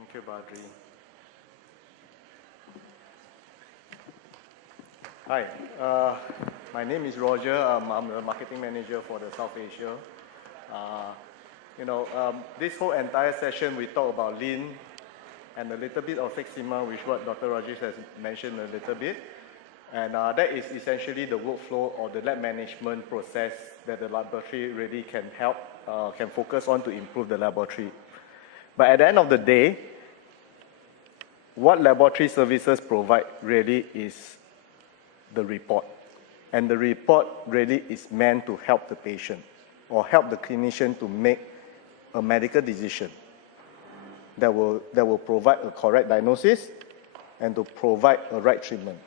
Thank you, Badri. Hi, my name is Roger. I'm the marketing manager for the South Asia. This whole entire session we talk about Lean and a little bit of Six Sigma, which what Dr. Rajesh has mentioned a little bit. And that is essentially the workflow or the lab management process that the laboratory really can help, can focus on to improve the laboratory. But at the end of the day, what laboratory services provide really is the report. And the report really is meant to help the patient or help the clinician to make a medical decision that will provide a correct diagnosis and to provide a right treatment,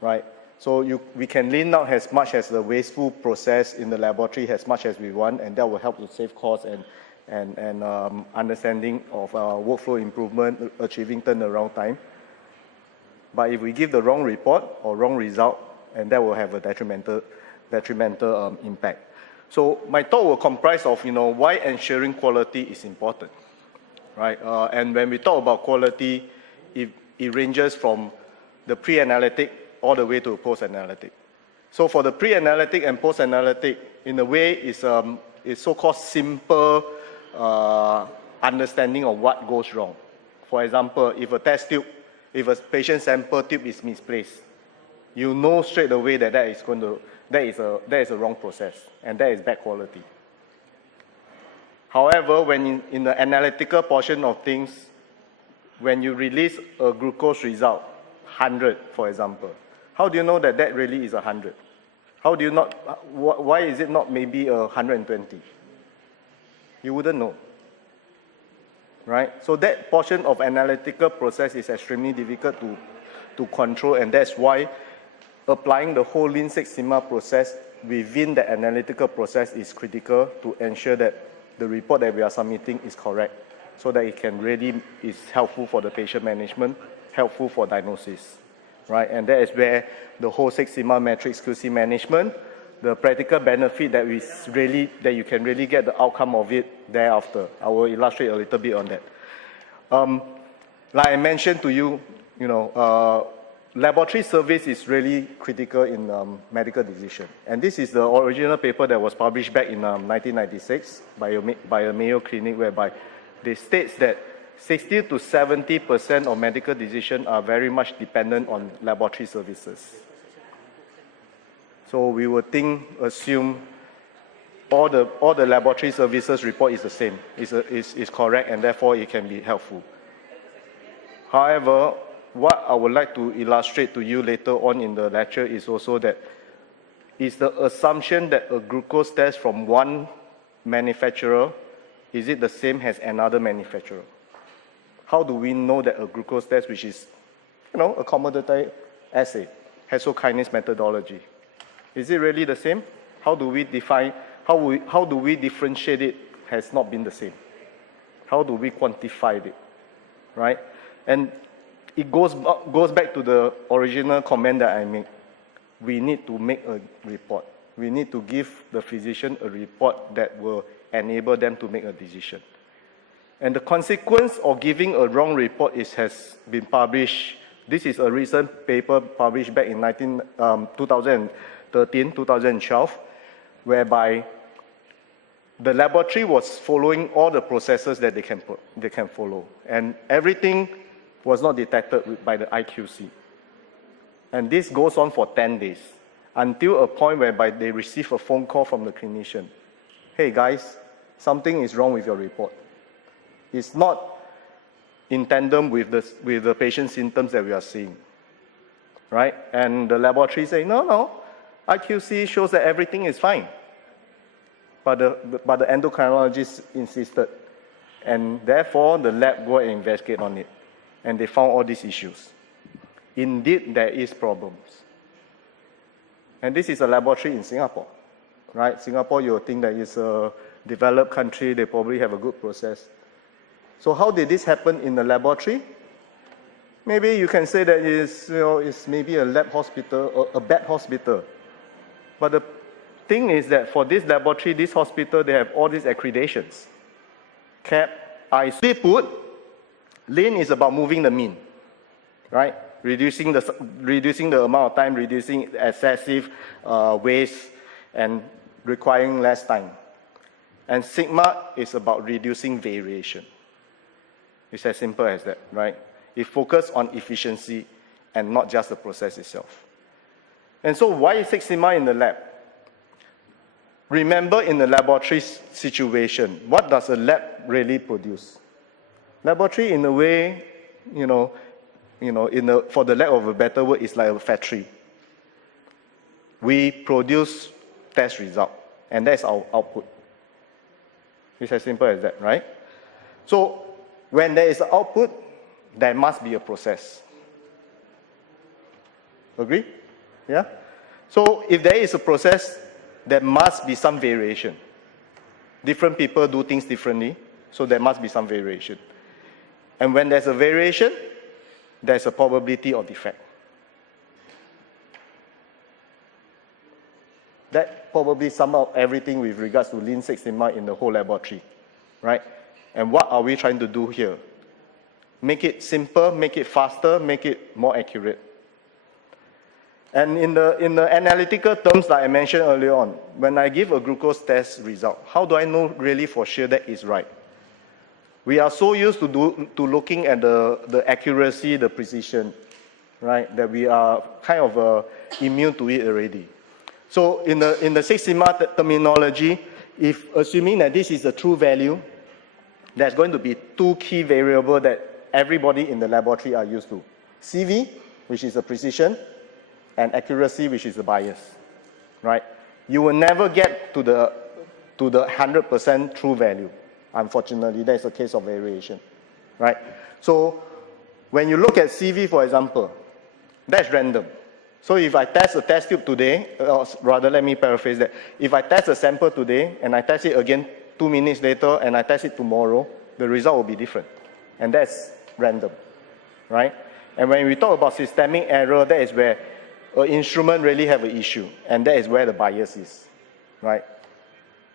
right? So we can lean out as much as the wasteful process in the laboratory as much as we want, and that will help to save costs and understanding of workflow improvement, achieving turnaround time. But if we give the wrong report or wrong result, and that will have a detrimental impact. So my talk will comprise of, why ensuring quality is important, right? And when we talk about quality, it ranges from the pre-analytic all the way to post-analytic. So for the pre-analytic and post-analytic, in a way, it's so-called simple understanding of what goes wrong. For example, if a patient sample tube is misplaced, you know straight away that that is a wrong process, and that is bad quality. However, when in the analytical portion of things, when you release a glucose result, 100, for example, how do you know that that really is 100? How do you not? Why is it not maybe 120? You wouldn't know, right? So that portion of analytical process is extremely difficult to control, and that's why applying the whole Lean Six Sigma process within the analytical process is critical to ensure that the report that we are submitting is correct, so that it can really is helpful for the patient management, helpful for diagnosis, right? And that is where the whole Six Sigma matrix QC management, the practical benefit that you can really get the outcome of it thereafter. I will illustrate a little bit on that. Like I mentioned to you, laboratory service is really critical in medical decision. And this is the original paper that was published back in 1996 by a Mayo Clinic, whereby they states that 60 to 70% of medical decisions are very much dependent on laboratory services. So we would assume all the laboratory services report is the same, is correct, and therefore it can be helpful. However, what I would like to illustrate to you later on in the lecture is also that is the assumption that a glucose test from one manufacturer, is it the same as another manufacturer? How do we know that a glucose test, which is, a commodity assay, hexokinase methodology, is it really the same? How do we define, how do we differentiate it has not been the same? How do we quantify it, right? And it goes back to the original comment that I made. We need to make a report. We need to give the physician a report that will enable them to make a decision. And the consequence of giving a wrong report has been published. This is a recent paper published back in 2013, 2012, whereby the laboratory was following all the processes that they can follow. And everything was not detected by the IQC. And this goes on for 10 days, until a point whereby they receive a phone call from the clinician. Hey guys, something is wrong with your report. It's not in tandem with the patient symptoms that we are seeing, right? And the laboratory say, no, IQC shows that everything is fine. But the endocrinologist insisted, and therefore the lab go and investigate on it. And they found all these issues. Indeed, there is problems. And this is a laboratory in Singapore, right? Singapore, you'll think that it's a developed country, they probably have a good process. So how did this happen in the laboratory? Maybe you can say that it's maybe a lab hospital or a bad hospital. But the thing is that for this laboratory, this hospital, they have all these accreditations. CAP, ISO. They put Lean is about moving the mean, right? Reducing the amount of time, reducing excessive waste, and requiring less time. And sigma is about reducing variation. It's as simple as that, right? It focuses on efficiency and not just the process itself. And so why is Six Sigma in the lab? Remember, in the laboratory situation, what does a lab really produce? Laboratory, in a way, for the lack of a better word, is like a factory. We produce test result, and that's our output. It's as simple as that, right? So when there is an output, there must be a process. Agree? Yeah? So if there is a process, there must be some variation. Different people do things differently, so there must be some variation. And when there's a variation, there's a probability of defect. That probably sums up everything with regards to Lean Six Sigma in the whole laboratory, right? And what are we trying to do here? Make it simple, make it faster, make it more accurate. And in the analytical terms that I mentioned earlier on, when I give a glucose test result, how do I know really for sure that is right? We are so used to looking at the accuracy, the precision, right? That we are kind of immune to it already. So in the Six Sigma terminology, if assuming that this is a true value, there's going to be two key variables that everybody in the laboratory are used to. CV, which is the precision, and accuracy, which is the bias, right? You will never get to the 100% true value. Unfortunately, that's a case of variation, right? So when you look at CV, for example, that's random. So if I test a test tube today, or rather, let me paraphrase that. If I test a sample today, and I test it again 2 minutes later, and I test it tomorrow, the result will be different. And that's random, right? And when we talk about systemic error, that is where an instrument really have an issue, and that is where the bias is, right?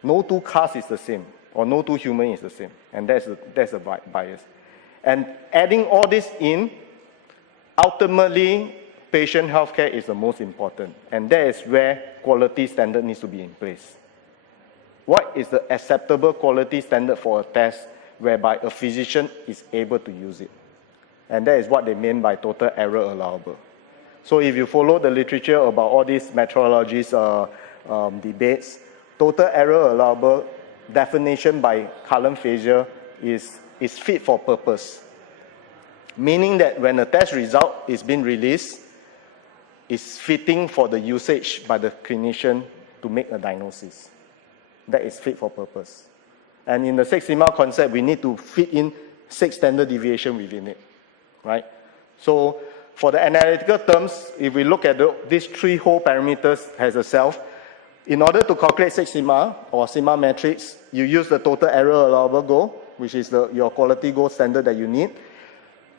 No two cars is the same, or no two human is the same, and that's a bias. And adding all this in, ultimately, patient healthcare is the most important, and that is where quality standard needs to be in place. What is the acceptable quality standard for a test whereby a physician is able to use it? And that is what they mean by total error allowable. So if you follow the literature about all these metrologies debates, total error allowable definition by Cullen-Fraser is fit for purpose. Meaning that when a test result is being released, it's fitting for the usage by the clinician to make a diagnosis. That is fit for purpose. And in the Six Sigma concept, we need to fit in 6 standard deviation within it, right? So for the analytical terms, if we look at these 3 whole parameters as a self, in order to calculate Six Sigma or Sigma matrix, you use the total error allowable goal, which is your quality goal standard that you need.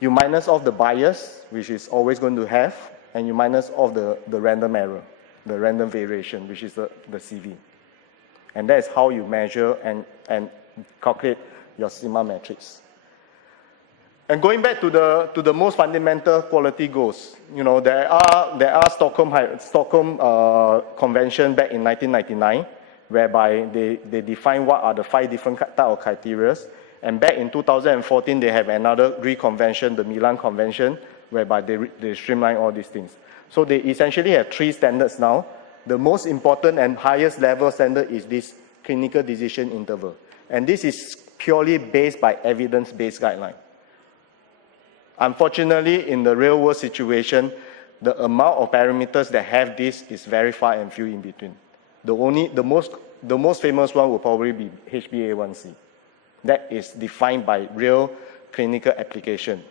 You minus off the bias, which is always going to have, and you minus off the random error, the random variation, which is the CV. And that is how you measure and calculate your Sigma matrix. And going back to the most fundamental quality goals, there are Stockholm Convention back in 1999, whereby they define what are the 5 different type of criteria. And back in 2014, they have another reconvention, the Milan Convention, whereby they streamline all these things. So they essentially have 3 standards now. The most important and highest level standard is this clinical decision interval. And this is purely based by evidence-based guideline. Unfortunately, in the real-world situation, the amount of parameters that have this is very far and few in between. The most famous one will probably be HbA1c. That is defined by real clinical application,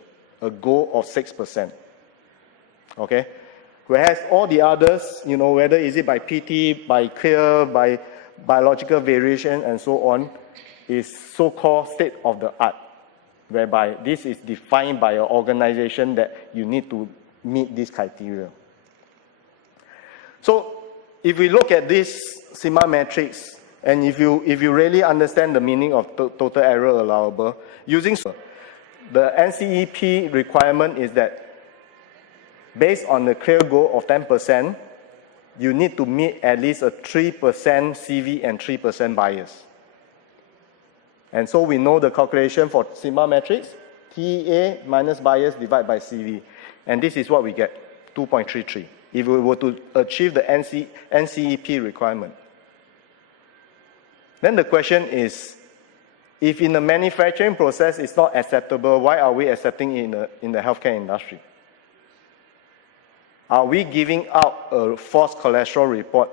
a goal of 6%. Okay? Whereas all the others, whether is it by PT, by CLIA, by biological variation, and so on, is so-called state of the art, whereby this is defined by an organization that you need to meet this criteria. So if we look at this Sigma matrix, and if you really understand the meaning of total error allowable, using the NCEP requirement is that based on the clear goal of 10%, you need to meet at least a 3% CV and 3% bias. And so we know the calculation for sigma matrix, TEA minus bias divided by CV. And this is what we get, 2.33, if we were to achieve the NCEP requirement. Then the question is, if in the manufacturing process it's not acceptable, why are we accepting it in the healthcare industry? Are we giving out a false cholesterol report?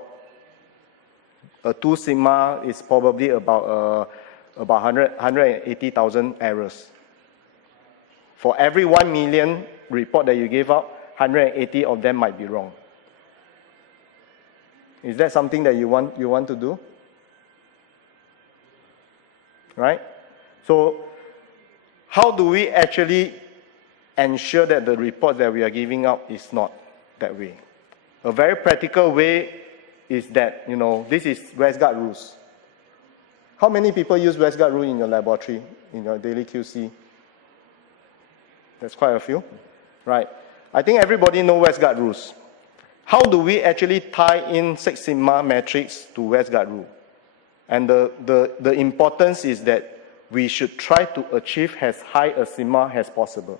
A 2 sigma is probably about 180,000 errors. For every 1 million report that you give out, 180 of them might be wrong. Is that something that you want to do? Right? So, how do we actually ensure that the report that we are giving out is not that way? A very practical way is that, this is Westgard rules. How many people use Westgard rule in your laboratory, in your daily QC? That's quite a few, right? I think everybody knows Westgard rules. How do we actually tie in Six Sigma metrics to Westgard rule? And the importance is that we should try to achieve as high a sigma as possible.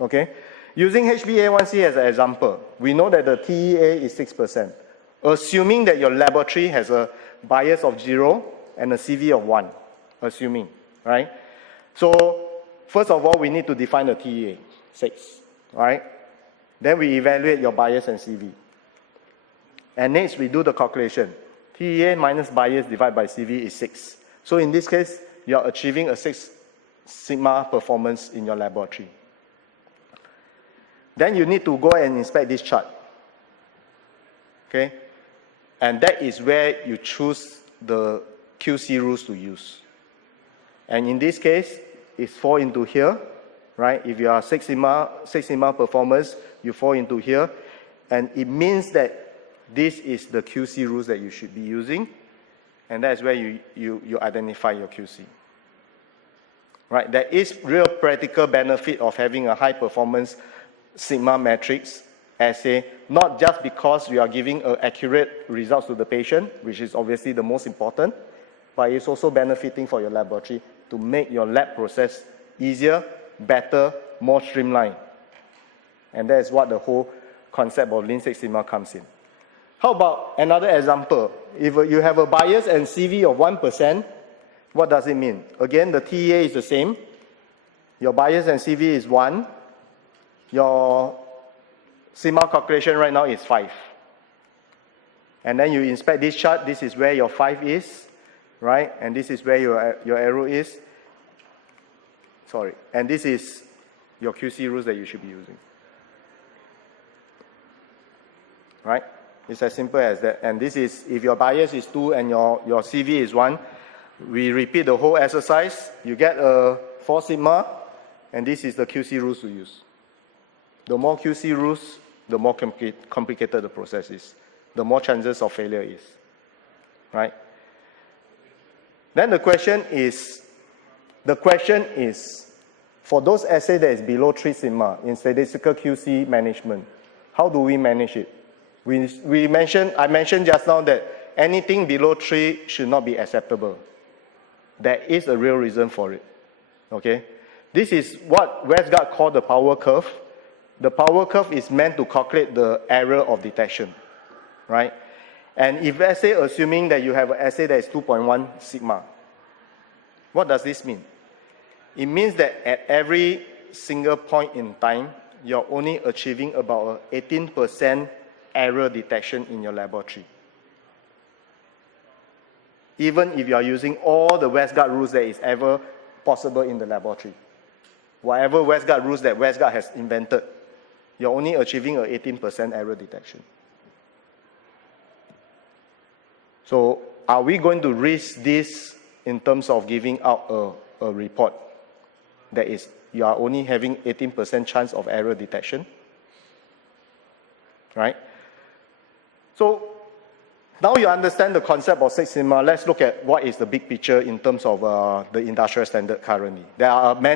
Okay? Using HbA1c as an example, we know that the TEA is 6%. Assuming that your laboratory has a bias of 0 and a CV of 1, assuming, right? So, first of all, we need to define the TEA, 6, right? Then we evaluate your bias and CV. And next, we do the calculation. TEA minus bias divided by CV is 6. So in this case, you are achieving a 6 sigma performance in your laboratory. Then you need to go and inspect this chart. Okay? And that is where you choose the QC rules to use. And in this case, it falls into here, right? If you are 6 sigma performance, you fall into here. And it means that this is the QC rules that you should be using. And that's where you identify your QC. Right? There is real practical benefit of having a high performance sigma matrix assay, not just because we are giving accurate results to the patient, which is obviously the most important, but it's also benefiting for your laboratory to make your lab process easier, better, more streamlined. And that is what the whole concept of Lean Six Sigma comes in. How about another example? If you have a bias and CV of 1%, what does it mean? Again, the TEA is the same. Your bias and CV is 1. Your sigma calculation right now is 5. And then you inspect this chart. This is where your 5 is, right? And this is where your arrow is. Sorry. And this is your QC rules that you should be using. Right? It's as simple as that. And this is, if your bias is 2 and your CV is 1, we repeat the whole exercise. You get a 4 sigma, and this is the QC rules to use. The more QC rules, the more complicated the process is. The more chances of failure is. Right? Then the question is, for those assays that is below 3 sigma in statistical QC management, how do we manage it? I mentioned just now that anything below 3 should not be acceptable. There is a real reason for it. Okay? This is what Westgard called the power curve. The power curve is meant to calculate the error of detection. Right? And if let's say assuming that you have an assay that is 2.1 sigma, what does this mean? It means that at every single point in time, you're only achieving about 18% error detection in your laboratory. Even if you are using all the Westgard rules that is ever possible in the laboratory. Whatever Westgard rules that Westgard has invented, you're only achieving 18% error detection. So are we going to risk this in terms of giving out a report that is, you are only having 18% chance of error detection? Right? So now you understand the concept of Six Sigma. Let's look at what is the big picture in terms of the industrial standard currently. There are many